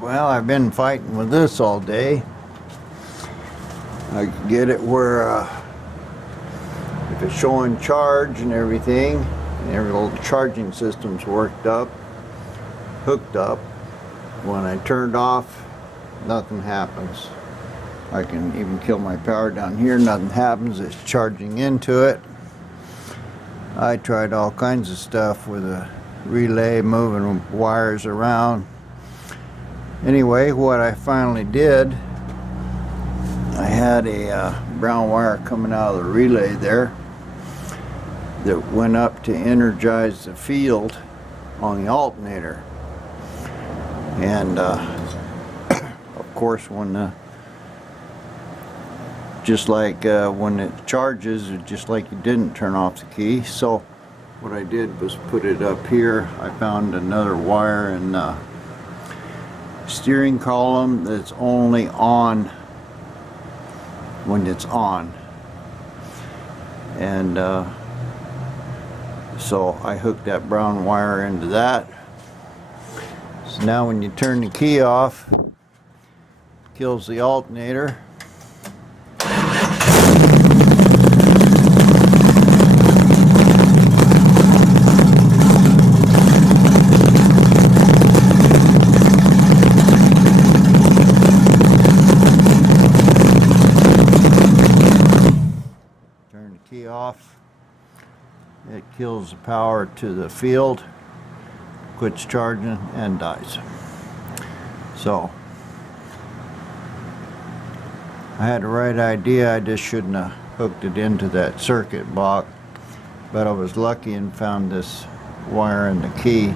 Well, I've been fighting with this all day. I could get it where if it's showing charge and everything, and every little charging system's hooked up, when I turned off, nothing happens. I can even kill my power down here, nothing happens. It's charging into it. I tried all kinds of stuff with a relay, moving wires around. Anyway, what I finally did, I had a brown wire coming out of the relay there that went up to energize the field on the alternator. And of course, when just like when it charges, it's just like you didn't turn off the key. So what I did was put it up here. I found another wire in the steering column that's only on when it's on, and so I hooked that brown wire into that. So now when you turn the key off, it kills the alternator. Key off, it kills the power to the field, quits charging, and dies. So I had the right idea. I just shouldn't have hooked it into that circuit block, but I was lucky and found this wire in the key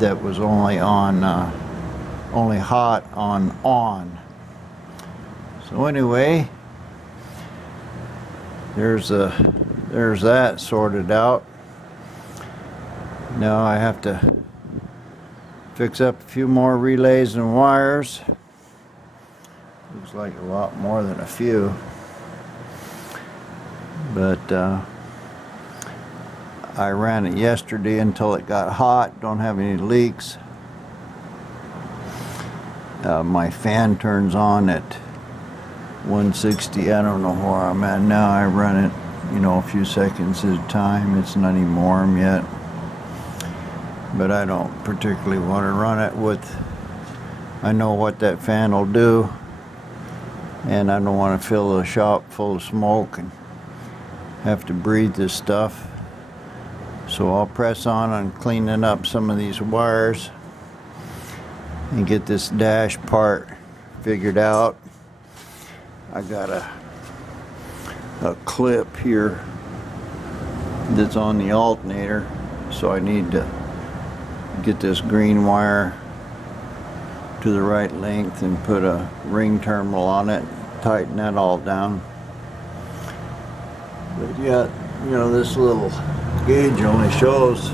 that was only on only hot on. So anyway, there's that sorted out. Now I have to fix up a few more relays and wires. Looks like a lot more than a few, but I ran it yesterday until it got hot. Don't have any leaks. My fan turns on at 160. I don't know where I'm at now. I run it, a few seconds at a time. It's not even warm yet, but I don't particularly want to run it with, I know what that fan will do, and I don't want to fill the shop full of smoke and have to breathe this stuff. So I'll press on cleaning up some of these wires and get this dash part figured out. I got a clip here that's on the alternator, so I need to get this green wire to the right length and put a ring terminal on it, tighten that all down. But yeah, this little gauge only shows,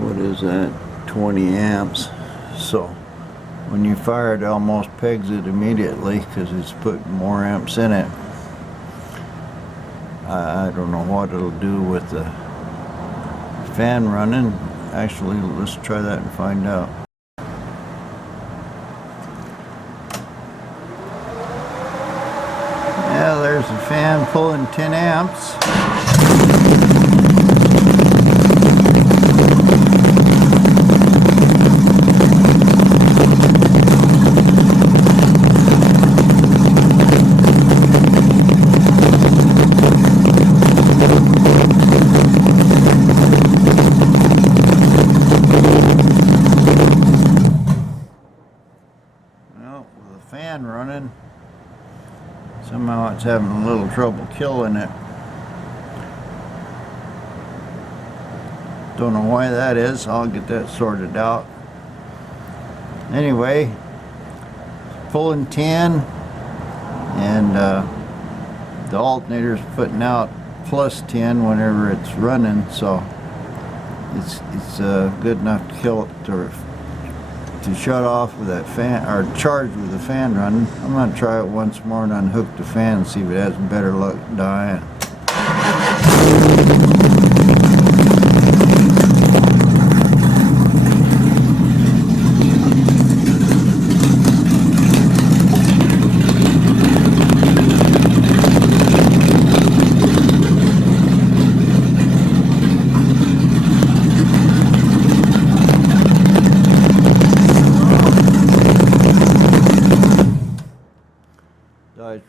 what is that, 20 amps. So when you fire it, almost pegs it immediately because it's putting more amps in it. I don't know what it'll do with the fan running. Actually, let's try that and find out. Yeah, there's the fan pulling 10 amps. Fan running, somehow it's having a little trouble killing it. Don't know why that is. I'll get that sorted out. Anyway, pulling 10, and the alternator's putting out plus 10 whenever it's running, so it's good enough to kill it, to shut off with that fan, or charge with the fan running. I'm going to try it once more and unhook the fan and see if it has better luck dying.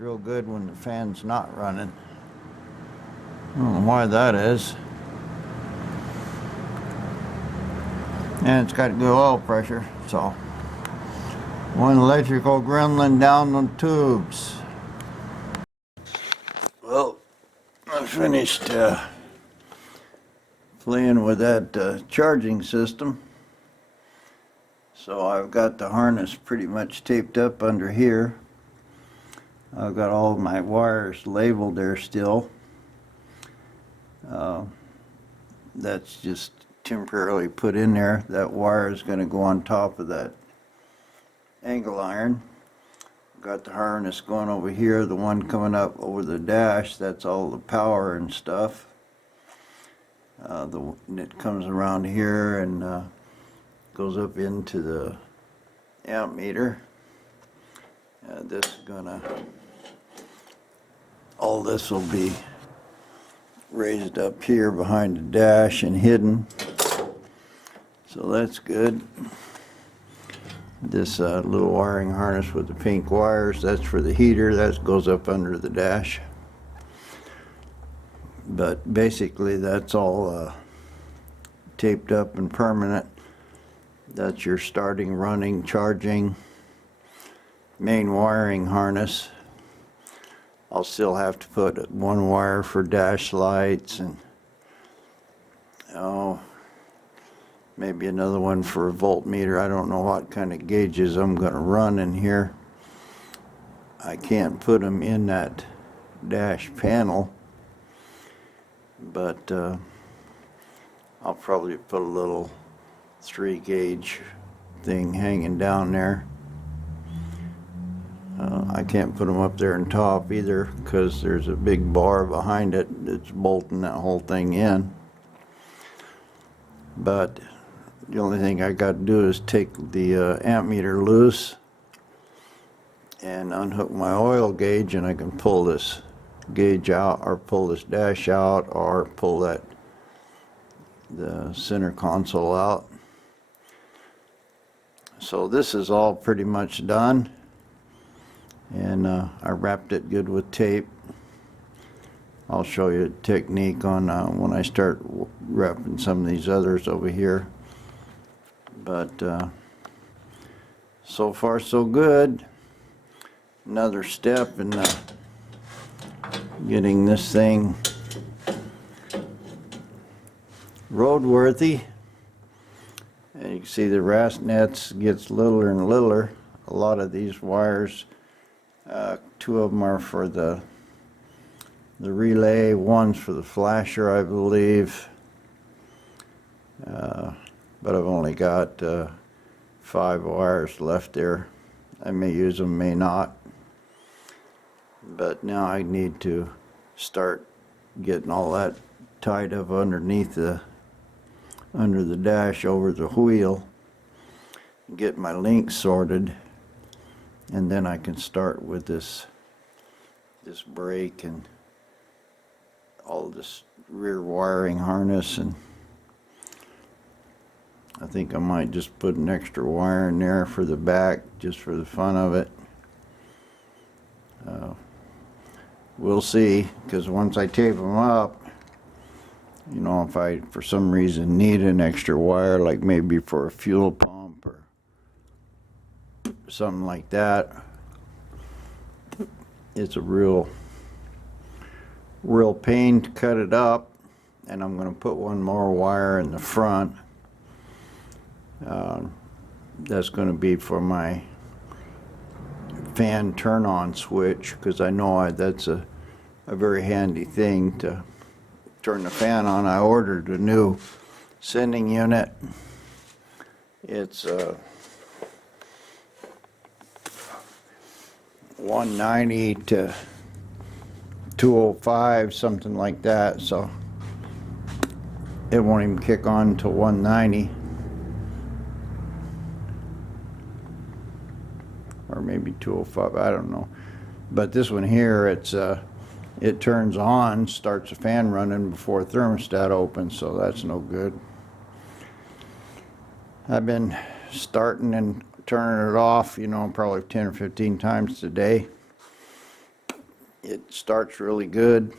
real good when the fan's not running. I don't know why that is. And it's got good oil pressure, so. One electrical gremlin down the tubes. Well, I finished playing with that charging system. So I've got the harness pretty much taped up under here. I've got all of my wires labeled there still. That's just temporarily put in there. That wire is going to go on top of that angle iron. Got the harness going over here, the one coming up over the dash, that's all the power and stuff. It comes around here and goes up into the ampmeter. This is gonna, all this will be raised up here behind the dash and hidden, so that's good. This little wiring harness with the pink wires, that's for the heater, that goes up under the dash. But basically that's all taped up and permanent. That's your starting, running, charging, main wiring harness. I'll still have to put one wire for dash lights and maybe another one for a voltmeter. I don't know what kind of gauges I'm going to run in here. I can't put them in that dash panel, but I'll probably put a little 3 gauge thing hanging down there. I can't put them up there on top either because there's a big bar behind it that's bolting that whole thing in. But the only thing I got to do is take the ampmeter loose and unhook my oil gauge, and I can pull this gauge out or pull this dash out or pull the center console out. So this is all pretty much done, and I wrapped it good with tape. I'll show you a technique on when I start wrapping some of these others over here. But so far so good. Another step in getting this thing roadworthy. And you can see the rast nets gets littler and littler. A lot of these wires, 2 of them are for the relay, one's for the flasher, I believe. But I've only got 5 wires left there. I may use them, may not. But now I need to start getting all that tied up underneath under the dash over the wheel, get my links sorted, and then I can start with this brake and all this rear wiring harness. And I think I might just put an extra wire in there for the back, just for the fun of it. We'll see, because once I tape them up, you know, if I for some reason need an extra wire, like maybe for a fuel pump or something like that, it's a real pain to cut it up. And I'm going to put one more wire in the front. That's going to be for my fan turn on switch, because I know that's a very handy thing to turn the fan on. I ordered a new sending unit. It's 190 to 205, something like that, so it won't even kick on until 190. Or maybe 205, I don't know. But this one here, it turns on, starts the fan running before thermostat opens, so that's no good. I've been starting and turning it off, you know, probably 10 or 15 times today. It starts really good.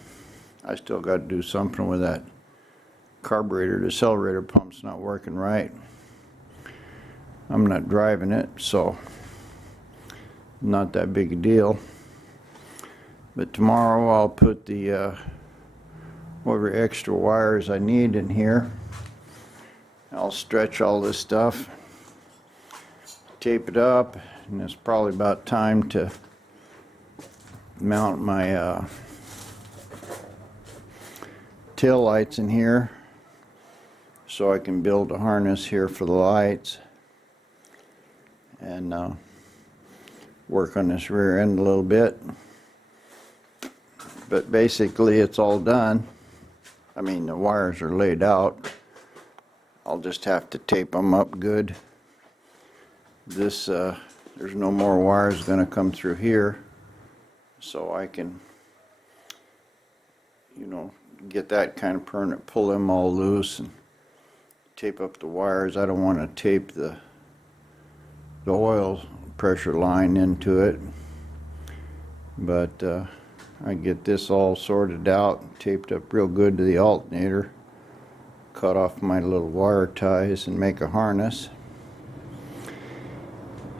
I still got to do something with that carburetor. The accelerator pump's not working right. I'm not driving it, so not that big a deal. But tomorrow I'll put the whatever extra wires I need in here. I'll stretch all this stuff, tape it up, and it's probably about time to mount my tail lights in here so I can build a harness here for the lights and work on this rear end a little bit. But basically it's all done. I mean, the wires are laid out. I'll just have to tape them up good. This there's no more wires going to come through here, so I can, you know, get that kind of permanent, pull them all loose and tape up the wires. I don't want to tape the oil pressure line into it, but I get this all sorted out, taped up real good to the alternator, cut off my little wire ties and make a harness.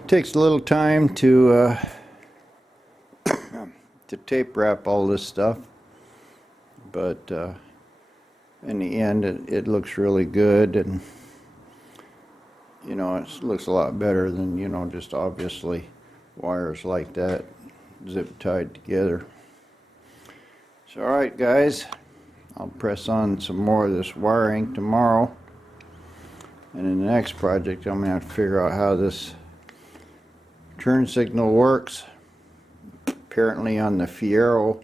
Takes a little time to tape wrap all this stuff, but in the end it looks really good, and you know, it looks a lot better than, you know, just obviously wires like that zip tied together. So alright guys, I'll press on some more of this wiring tomorrow, and in the next project I'm going to have to figure out how this turn signal works. Apparently on the Fiero,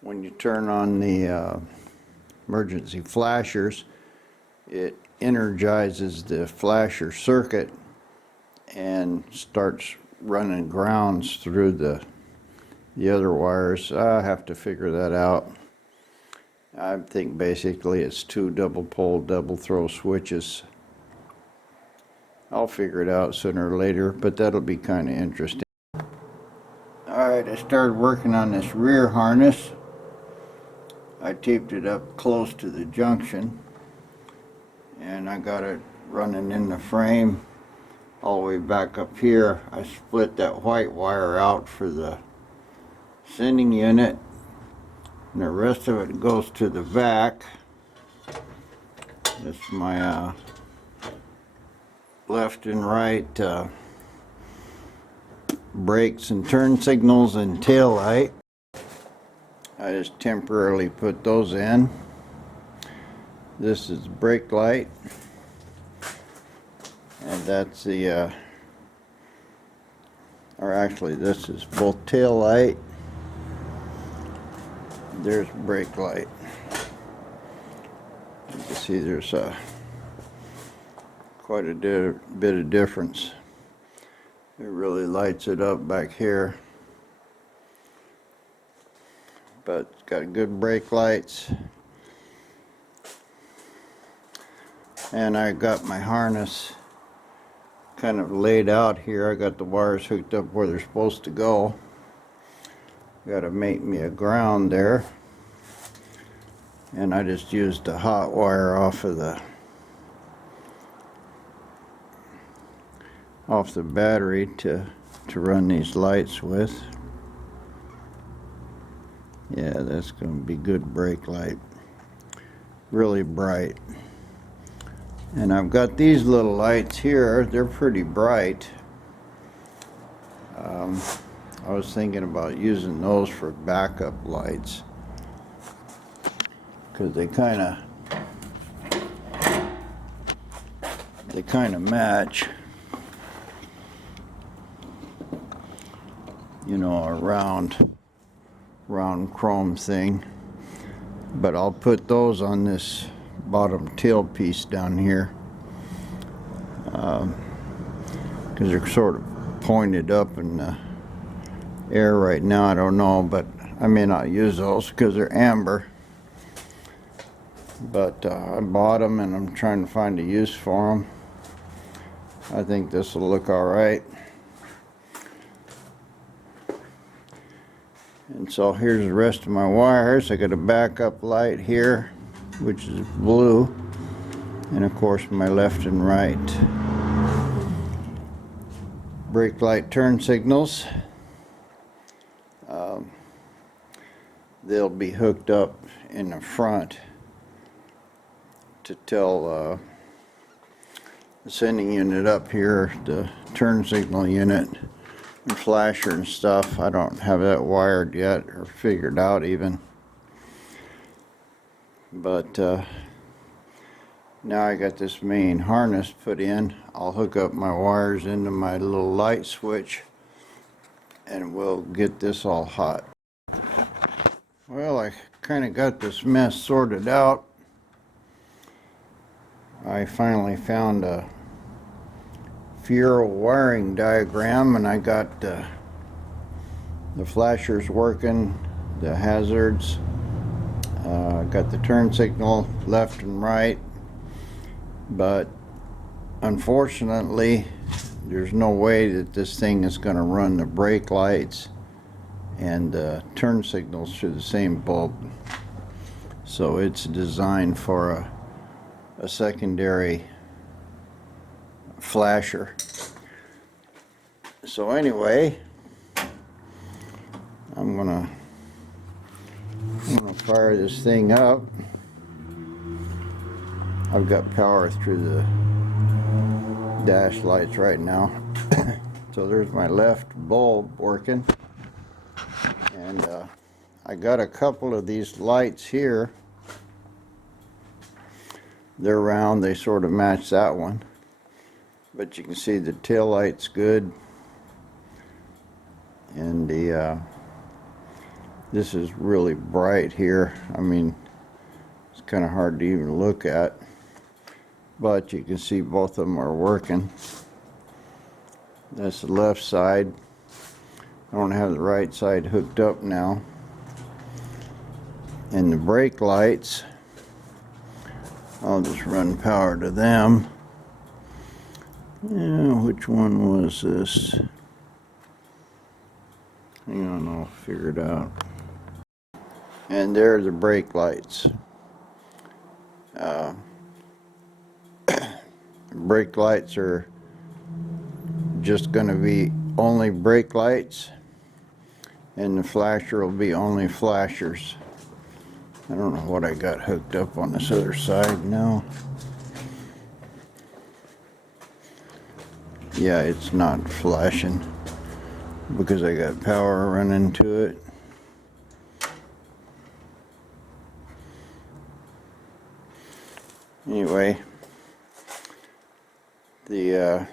when you turn on the emergency flashers, it energizes the flasher circuit and starts running grounds through the other wires. I have to figure that out. I think basically it's 2 double pole double throw switches. I'll figure it out sooner or later, but that'll be kind of interesting. Alright, I started working on this rear harness. I taped it up close to the junction, and I got it running in the frame all the way back up here. I split that white wire out for the sending unit, and the rest of it goes to the vac. That's my left and right brakes and turn signals and tail light. I just temporarily put those in. This is brake light, and that's the or actually this is both tail light. There's brake light. You can see there's quite a bit of difference. It really lights it up back here, but it's got good brake lights. And I got my harness kind of laid out here. I got the wires hooked up where they're supposed to go. Got to make me a ground there, and I just used a hot wire off the battery to run these lights with. Yeah, that's going to be good brake light, really bright. And I've got these little lights here. They're pretty bright. I was thinking about using those for backup lights, because they kind of match, you know, a round chrome thing. But I'll put those on this bottom tail piece down here, because they're sort of pointed up in the air right now. I don't know, but I may not use those because they're amber. But I bought them and I'm trying to find a use for them. I think this will look all right. And so here's the rest of my wires. I got a backup light here, which is blue, and of course my left and right brake light turn signals. They'll be hooked up in the front to tell the sending unit up here, the turn signal unit and flasher and stuff. I don't have that wired yet or figured out even, but now I got this main harness put in. I'll hook up my wires into my little light switch and we'll get this all hot. Well, I kind of got this mess sorted out. I finally found a Fiero wiring diagram, and I got the flashers working, the hazards. Got the turn signal left and right, but unfortunately there's no way that this thing is going to run the brake lights and turn signals through the same bulb. So it's designed for a secondary flasher. So anyway, I'm gonna fire this thing up. I've got power through the dash lights right now. So there's my left bulb working, and I got a couple of these lights here. They're round, they sort of match that one, but you can see the tail light's good, and the this is really bright here. I mean, it's kind of hard to even look at, but you can see both of them are working. That's the left side. I don't have the right side hooked up now. And the brake lights, I'll just run power to them. Yeah, which one was this? Hang on, I'll figure it out. And there are the brake lights. Brake lights are just going to be only brake lights, and the flasher will be only flashers. I don't know what I got hooked up on this other side now. Yeah, it's not flashing because I got power running to it. Anyway, the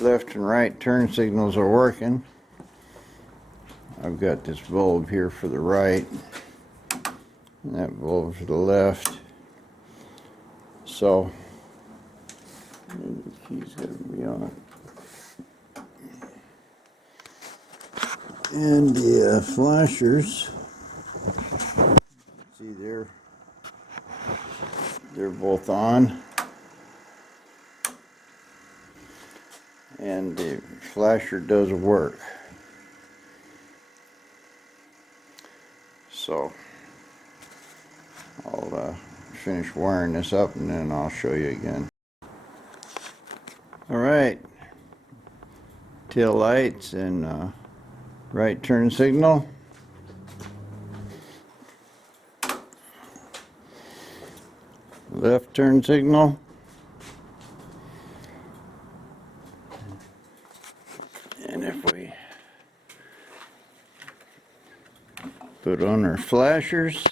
left and right turn signals are working. I've got this bulb here for the right, and that bulb for the left. So the key's got to be on. And the flashers, see, they're both on, and the flasher does work. So I'll finish wiring this up and then I'll show you again. All right, tail lights and right turn signal. Left turn signal. And if we put on our flashers,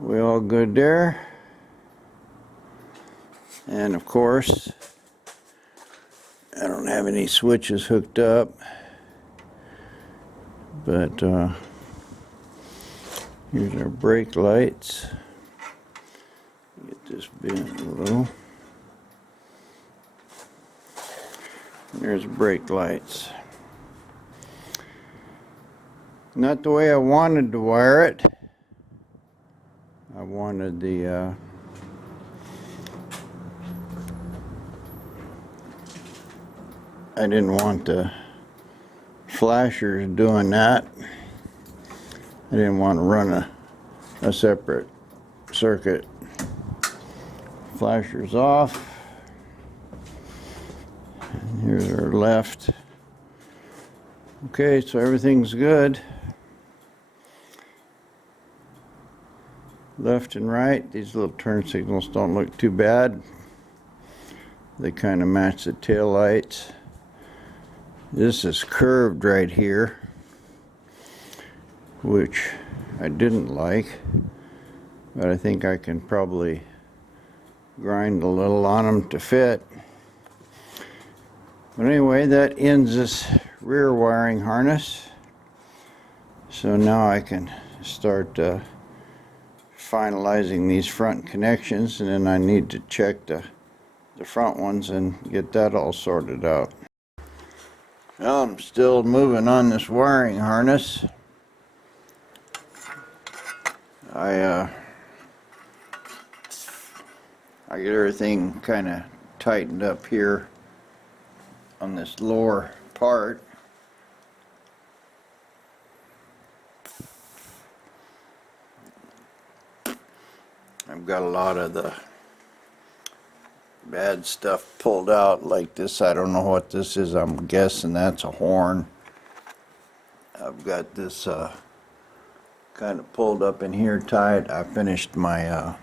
we all good there. And of course, I don't have any switches hooked up, but here's our brake lights. Get this bent a little. There's brake lights. Not the way I wanted to wire it. I wanted the I didn't want the flashers doing that. I didn't want to run a separate circuit. Flashers off. And here's our left. Okay, so everything's good. Left and right, these little turn signals don't look too bad. They kind of match the tail lights. This is curved right here, which I didn't like, but I think I can probably grind a little on them to fit. But anyway, that ends this rear wiring harness. So now I can start finalizing these front connections, and then I need to check the front ones and get that all sorted out. Well, I'm still moving on this wiring harness. I get everything kind of tightened up here on this lower part. I've got a lot of the bad stuff pulled out, like this. I don't know what this is. I'm guessing that's a horn. I've got this kind of pulled up in here tight. I finished my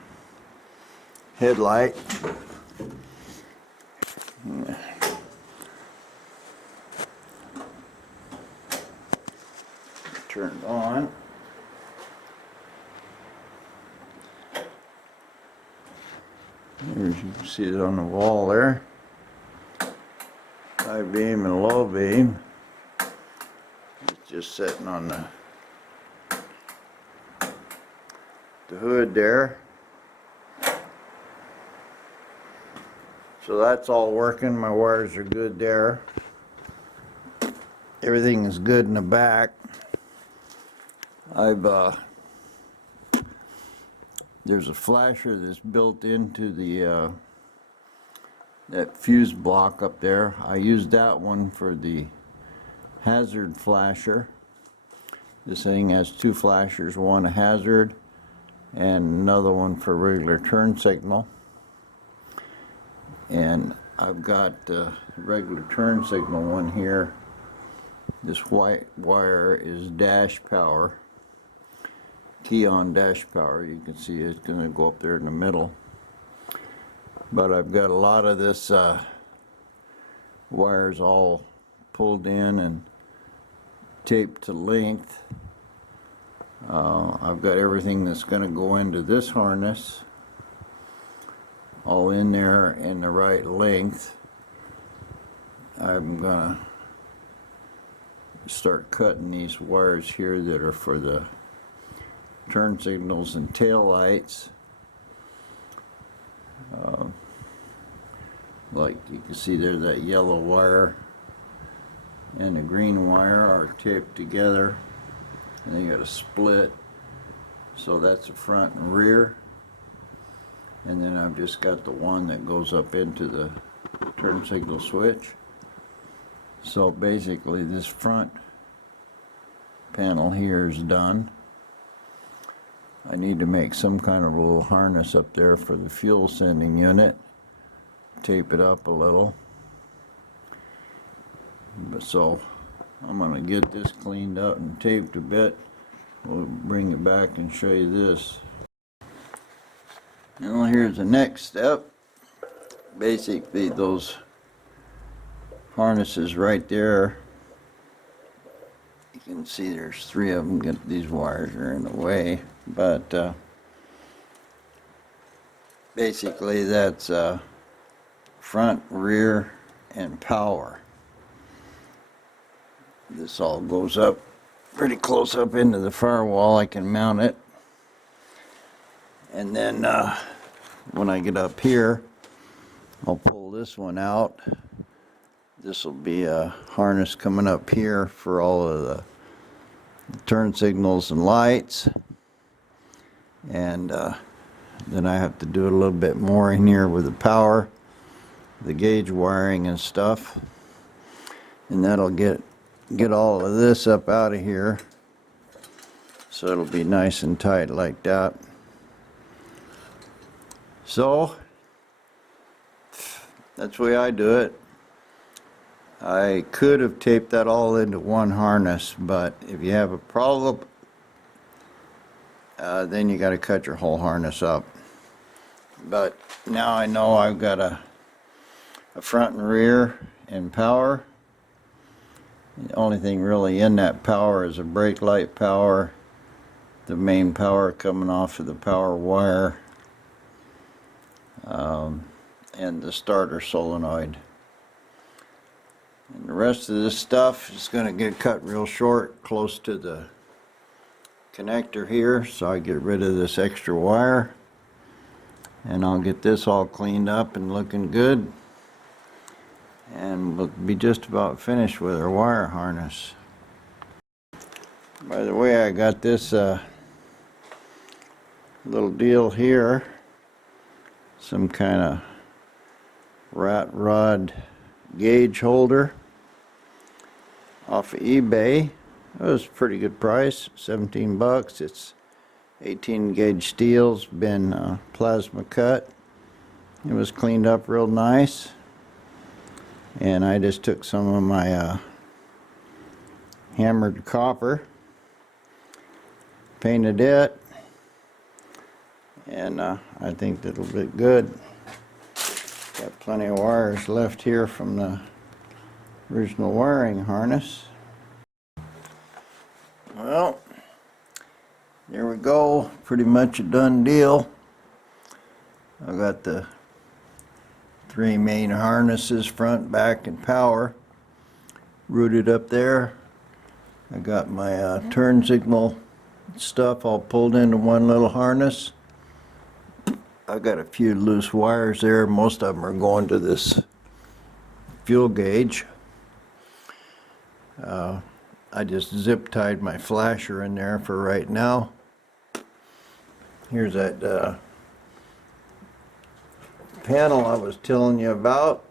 headlight. Turned on. As you can see it on the wall there. High beam and low beam. It's just sitting on the hood there. So that's all working. My wires are good there. Everything is good in the back. There's a flasher that's built into the that fuse block up there. I used that one for the hazard flasher. This thing has two flashers, one a hazard and another one for regular turn signal. And I've got the regular turn signal one here. This white wire is dash power. Key on dash power. You can see it's going to go up there in the middle. But I've got a lot of this wires all pulled in and taped to length. I've got everything that's going to go into this harness all in there in the right length. I'm going to start cutting these wires here that are for the turn signals and tail lights. Like you can see there, that yellow wire and the green wire are taped together, and they got a split, so that's the front and rear. And then I've just got the one that goes up into the turn signal switch. So basically this front panel here is done. I need to make some kind of a little harness up there for the fuel sending unit. Tape it up a little. But so I'm going to get this cleaned up and taped a bit. We'll bring it back and show you this. Now here's the next step. Basically those harnesses right there. You can see there's three of them. These wires are in the way. But basically that's front, rear, and power. This all goes up pretty close up into the firewall. I can mount it. And then when I get up here, I'll pull this one out. This will be a harness coming up here for all of the turn signals and lights. And then I have to do a little bit more in here with the power, the gauge wiring and stuff. and that'll get all of this up out of here, so it'll be nice and tight like that. So that's the way I do it. I could have taped that all into one harness, but if you have a problem, then you got to cut your whole harness up. But now I know I've got a front and rear and power. The only thing really in that power is a brake light power, the main power coming off of the power wire, and the starter solenoid. And the rest of this stuff is going to get cut real short, close to the connector here, so I get rid of this extra wire, and I'll get this all cleaned up and looking good, and we'll be just about finished with our wire harness. By the way, I got this little deal here, some kind of rat rod gauge holder off of eBay. It was a pretty good price, 17 bucks. It's 18 gauge steel's been plasma cut. It was cleaned up real nice, and I just took some of my hammered copper, painted it, and I think that'll be good. Got plenty of wires left here from the original wiring harness. Well, there we go, pretty much a done deal. I got the 3 main harnesses, front, back, and power, rooted up there. I got my turn signal stuff all pulled into one little harness. I got a few loose wires there. Most of them are going to this fuel gauge. I just zip tied my flasher in there for right now. Here's that panel I was telling you about.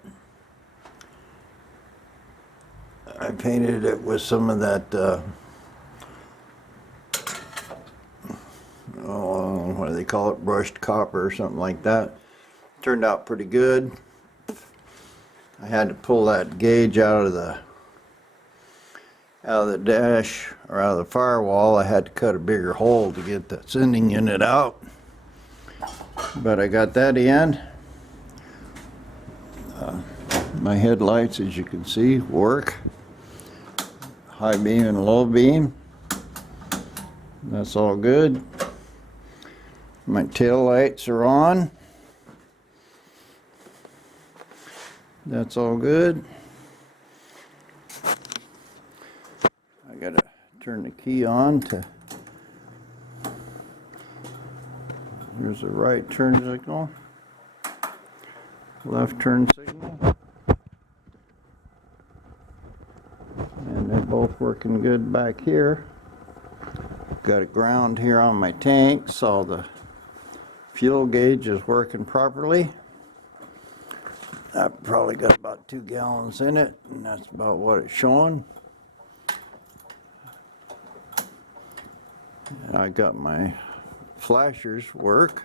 I painted it with some of that what do they call it, brushed copper or something like that. Turned out pretty good. I had to pull that gauge out of the dash, or out of the firewall. I had to cut a bigger hole to get the sending unit out, but I got that in. My headlights, as you can see, work. High beam and low beam. That's all good. My tail lights are on. That's all good. I gotta turn the key on to, here's the right turn signal, left turn signal, and they're both working good back here. Got a ground here on my tank, so the fuel gauge is working properly. I've probably got about 2 gallons in it, and that's about what it's showing. And I got my flashers work.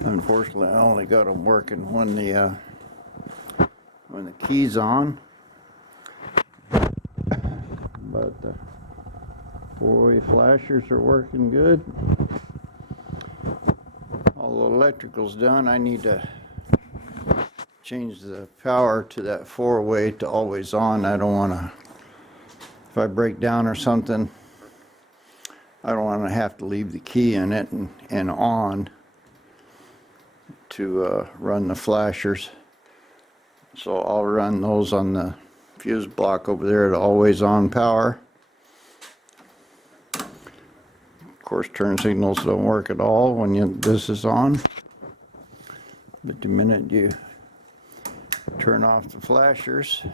Unfortunately, I only got them working when the key's on. But the 4-way flashers are working good. All the electrical's done. I need to change the power to that 4-way to always on. I don't want to, if I break down or something, I don't want to have to leave the key in it and on to run the flashers. So I'll run those on the fuse block over there to always on power. Of course, turn signals don't work at all when this is on. But the minute you turn off the flashers,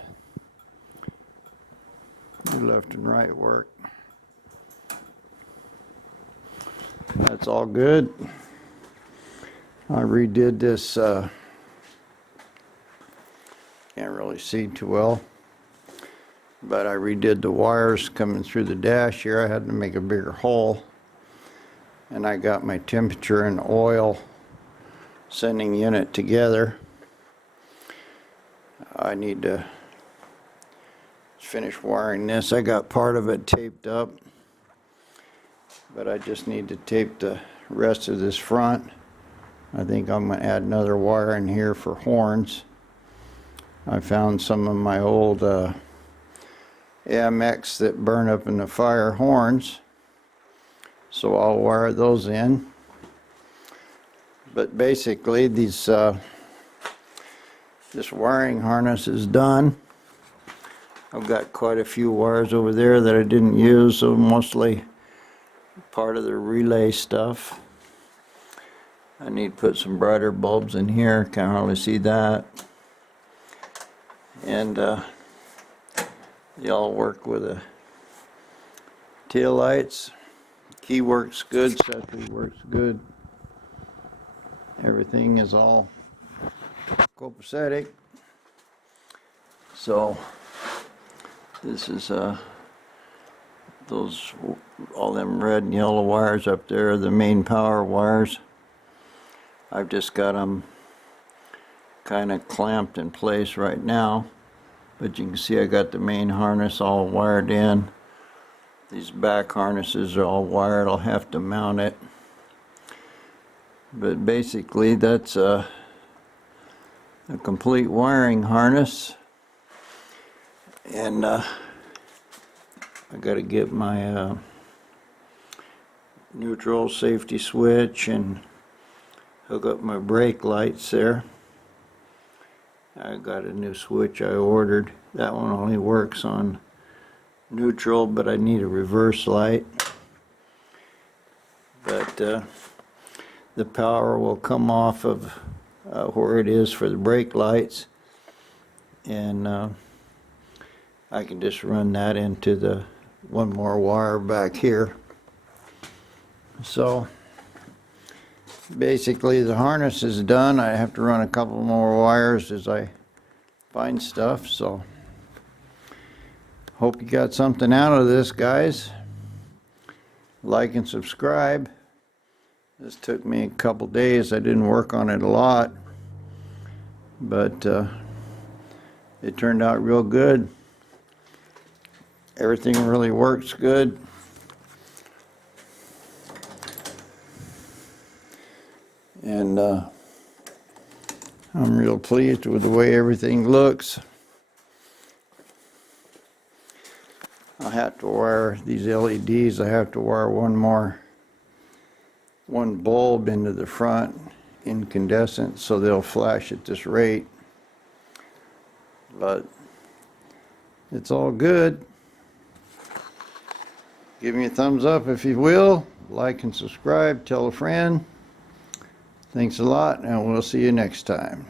your left and right work. That's all good. I redid this, can't really really see too well. But I redid the wires coming through the dash here. I had to make a bigger hole. And I got my temperature and oil sending unit together. I need to finish wiring this. I got part of it taped up, but I just need to tape the rest of this front. I think I'm going to add another wire in here for horns. I found some of my old AMX that burn up in the fire horns, so I'll wire those in. But basically these this wiring harness is done. I've got quite a few wires over there that I didn't use, so mostly part of the relay stuff. I need to put some brighter bulbs in here, can't hardly see that. And they all work with the tail lights. Key works good, safety works good. Everything is all copacetic. So this is those, all them red and yellow wires up there are the main power wires. I've just got them kind of clamped in place right now, but you can see I got the main harness all wired in. These back harnesses are all wired. I'll have to mount it, but basically that's a complete wiring harness. And I got to get my neutral safety switch and hook up my brake lights there. I got a new switch I ordered. That one only works on neutral, but I need a reverse light. But the power will come off of where it is for the brake lights, and I can just run that into the one more wire back here. So basically the harness is done. I have to run a couple more wires as I find stuff. So hope you got something out of this, guys. Like and subscribe. This took me a couple days. I didn't work on it a lot, but it turned out real good. Everything really works good. And I'm real pleased with the way everything looks. I have to wire these LEDs. I have to wire one bulb into the front incandescent, so they'll flash at this rate. But it's all good. Give me a thumbs up if you will. Like and subscribe. Tell a friend. Thanks a lot, and we'll see you next time.